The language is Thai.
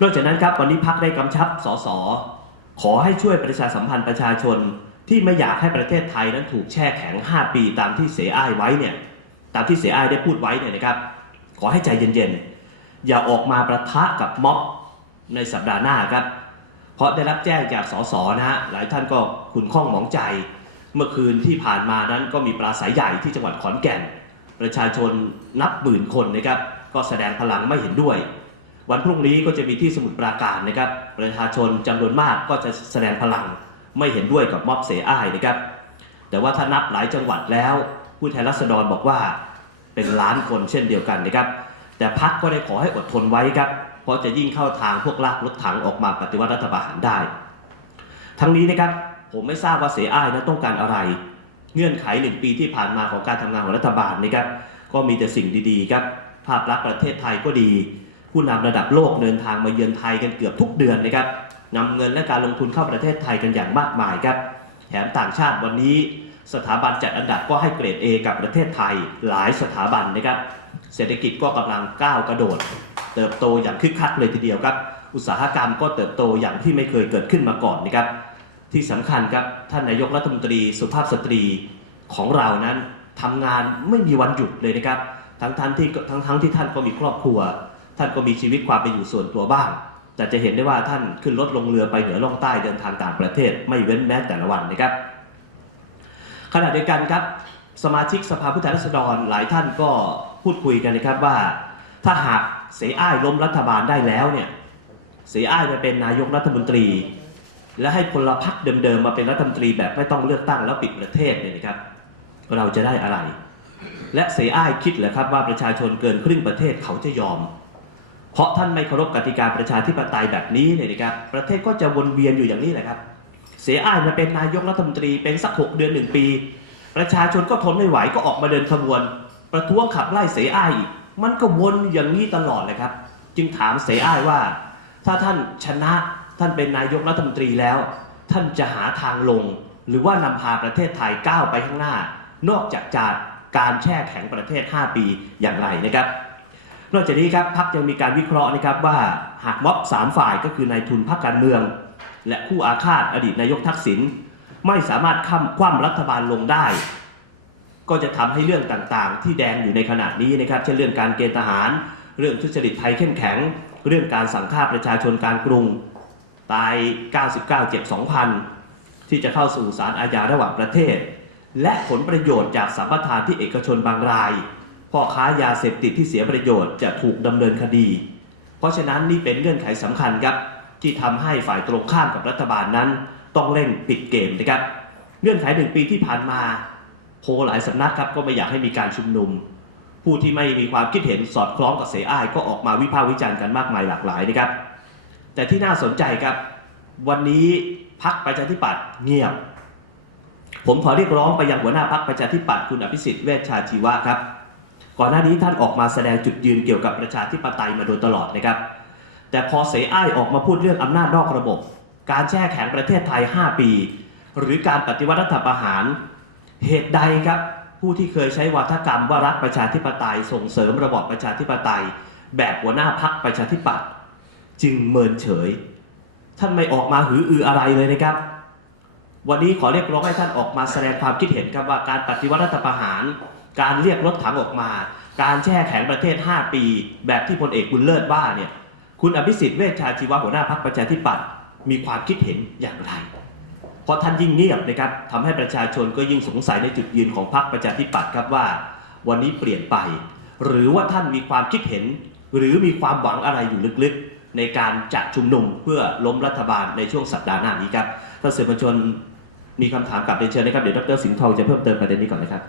นอกจากนั้นครับวันนี้พักได้กำชับสสขอให้ช่วยประชาสัมพันธ์ประชาชน ที่ไม่อยากให้ประเทศไทยนั้นถูกแช่แข็ง 5 ปีตามที่เสียอ้ายไว้เนี่ยตามที่เสียอ้ายได้พูดไว้เนี่ยนะครับ ขอให้ใจเย็นๆ อย่าออกมาประทะกับม็อบในสัปดาห์หน้าครับ เพราะได้รับแจ้งจากสสนะฮะหลายท่านก็ขุนข้องหมองใจ เมื่อคืนที่ผ่านมานั้นก็มีปราศัยใหญ่ที่จังหวัดขอนแก่น ประชาชนนับหมื่นคนนะครับก็แสดงพลังไม่เห็นด้วย วันพรุ่งนี้ก็จะมีที่สมุทรปราการนะครับ ประชาชนจำนวนมากก็จะแสดงพลังไม่เห็นด้วยกับม็อบเสอ้ายนะครับ แต่ว่าถ้านับหลายจังหวัดแล้ว ผู้แทนรัษฎรบอกว่าเป็นล้านคนเช่นเดียวกันนะครับ แต่พักก็ได้ขอให้อดทนไว้ครับ เพราะจะยิ่งเข้าทางพวกลากรถถังออกมาปฏิวัติรัฐประหารได้ ทั้งนี้นะครับผมไม่ทราบว่าเสอ้ายนั้นต้องการอะไร เงื่อนไขหนึ่งปีที่ผ่านมาของการทำงานของรัฐบาลนะครับ ก็มีแต่สิ่งดีๆครับ ภาพลักษณ์ประเทศไทยก็ดี ผู้นำระดับโลกเดินทางมาเยือนไทยกันเกือบทุกเดือนนะครับนำเงินและการลงทุนเข้าประเทศไทยกันอย่างมากมายครับแถมต่างชาติวันนี้สถาบันจัดอันดับก็ให้เกรด A กับประเทศไทยหลายสถาบันนะครับ เศรษฐกิจก็กำลังก้าวกระโดด เติบโตอย่างคึกคักเลยทีเดียวครับ อุตสาหกรรมก็เติบโตอย่างที่ไม่เคยเกิดขึ้นมาก่อนนะครับ ที่สำคัญครับท่านนายกรัฐมนตรีสุภาพสตรีของเรานั้นทำงานไม่มีวันหยุดเลยนะครับ ทั้งท่านที่ทั้งทั้งที่ท่านก็มีครอบครัว ท่านก็มีชีวิตความเป็นอยู่ส่วนตัวบ้าง แต่จะเห็นได้ว่าท่านขึ้นรถลงเรือไปเหนือล่องใต้เดินทางต่างประเทศ ไม่เว้นแม้แต่ละวันนะครับ ขณะเดียวกันครับสมาชิกสภาผู้แทนราษฎรหลายท่านก็พูดคุยกันนะครับว่า ถ้าหากเสียอ้ายล้มรัฐบาลได้แล้วเนี่ยเสียอ้ายไปเป็นนายกรัฐมนตรี และให้พลพรรคเดิมๆมาเป็นรัฐมนตรีแบบไม่ต้องเลือกตั้งแล้วปิดประเทศเนี่ยนะครับ เราจะได้อะไร และเสียอ้ายคิดเหรอครับว่าประชาชนเกินครึ่งประเทศเขาจะยอม เพราะท่านไม่เคารพกติกาประชาธิปไตยแบบนี้เนี่ยนะครับ ประเทศก็จะวนเวียนอยู่อย่างนี้แหละครับ เสียอ้ายมาเป็นนายกรัฐมนตรีเป็นสักหกเดือนหนึ่งปี ประชาชนก็ทนไม่ไหวก็ออกมาเดินขบวน ประท้วงขับไล่เสียอ้ายอีกมันก็วนอย่างนี้ตลอดเลยครับ จึงถามเสียอ้ายว่า ถ้าท่านชนะท่านเป็นนายกรัฐมนตรีแล้ว ท่านจะหาทางลง หรือว่านำพาประเทศไทยก้าวไปข้างหน้า นอกจากจากการแช่แข็งประเทศ 5 ปีอย่างไรนะครับ นอกจากนี้ครับพักยังมีการวิเคราะห์นะครับว่าหากม็อบสามฝ่ายก็คือนายทุนพรรคการเมือง และคู่อาฆาตอดีตนายกทักษิณไม่สามารถค้ำคว่ำรัฐบาลลงได้ ก็จะทำให้เรื่องต่างๆ ที่แดงอยู่ในขณะนี้นะครับเช่นเรื่องการเกณฑ์ทหาร เรื่องทุจริตไทยเข้มแข็ง เรื่องการสั่งฆ่าประชาชนกางกรุง ตาย 99 เจ็บ 2,000 ที่จะเข้าสู่ศาลอาญาระหว่างประเทศ และผลประโยชน์จากสัมปทานที่เอกชนบางราย พ่อค้ายาเสพติดที่เสียประโยชน์จะถูกดำเนินคดี เพราะฉะนั้นนี่เป็นเงื่อนไขสำคัญครับ ที่ทำให้ฝ่ายตรงข้ามกับรัฐบาลนั้น ต้องเร่งปิดเกมนะครับ เงื่อนไขหนึ่งปีที่ผ่านมาโพหลายสำนักครับก็ไม่อยากให้มีการชุมนุม ผู้ที่ไม่มีความคิดเห็นสอดคล้องกับเสียอ้ายก็ออกมาวิพากษ์วิจารณ์กันมากมายหลากหลายนะครับ แต่ที่น่าสนใจครับ วันนี้พักประชาธิปัตย์เงียบ ผมขอเรียกร้องไปยังหัวหน้าพักประชาธิปัตย์คุณอภิสิทธิ์เวชชาชีวะครับ ก่อนหน้านี้ท่านออกมาแสดงจุดยืนเกี่ยวกับประชาธิปไตยมาโดยตลอดนะครับ แต่พอเสอ้ายออกมาพูดเรื่องอำนาจนอกระบบ การแช่แข็งประเทศไทย 5 ปี หรือการปฏิวัติรัฐประหาร เหตุใดครับ ผู้ที่เคยใช้วาทกรรมว่ารักประชาธิปไตยส่งเสริมระบอบประชาธิปไตย แบบหัวหน้าพักประชาธิปัตย์จึงเมินเฉย ท่านไม่ออกมาหืออืออะไรเลยนะครับ วันนี้ขอเรียกร้องให้ท่านออกมาแสดงความคิดเห็นครับว่าการปฏิวัติรัฐประหาร การเรียกรถถังออกมา การแช่แข็งประเทศ 5 ปี แบบที่พลเอกบุญเลิศว่าเนี่ย คุณอภิสิทธิ์เวชชาชีวะหัวหน้าพักประชาธิปัตย์มีความคิดเห็นอย่างไร เพราะท่านยิ่งเงียบนะครับทำให้ประชาชนก็ยิ่งสงสัยในจุดยืนของพรรคประชาธิปัตย์ครับว่า วันนี้เปลี่ยนไป หรือว่าท่านมีความคิดเห็น หรือมีความหวังอะไรอยู่ลึกๆ ในการจัดชุมนุมเพื่อล้มรัฐบาลในช่วงสัปดาห์หน้านี้ครับท่านสื่อมวลชนมีคำถามกลับเรียนเชิญนะครับ เดี๋ยวดรสิงห์ทองจะเพิ่มเติมประเด็นนี้ก่อนนะครับ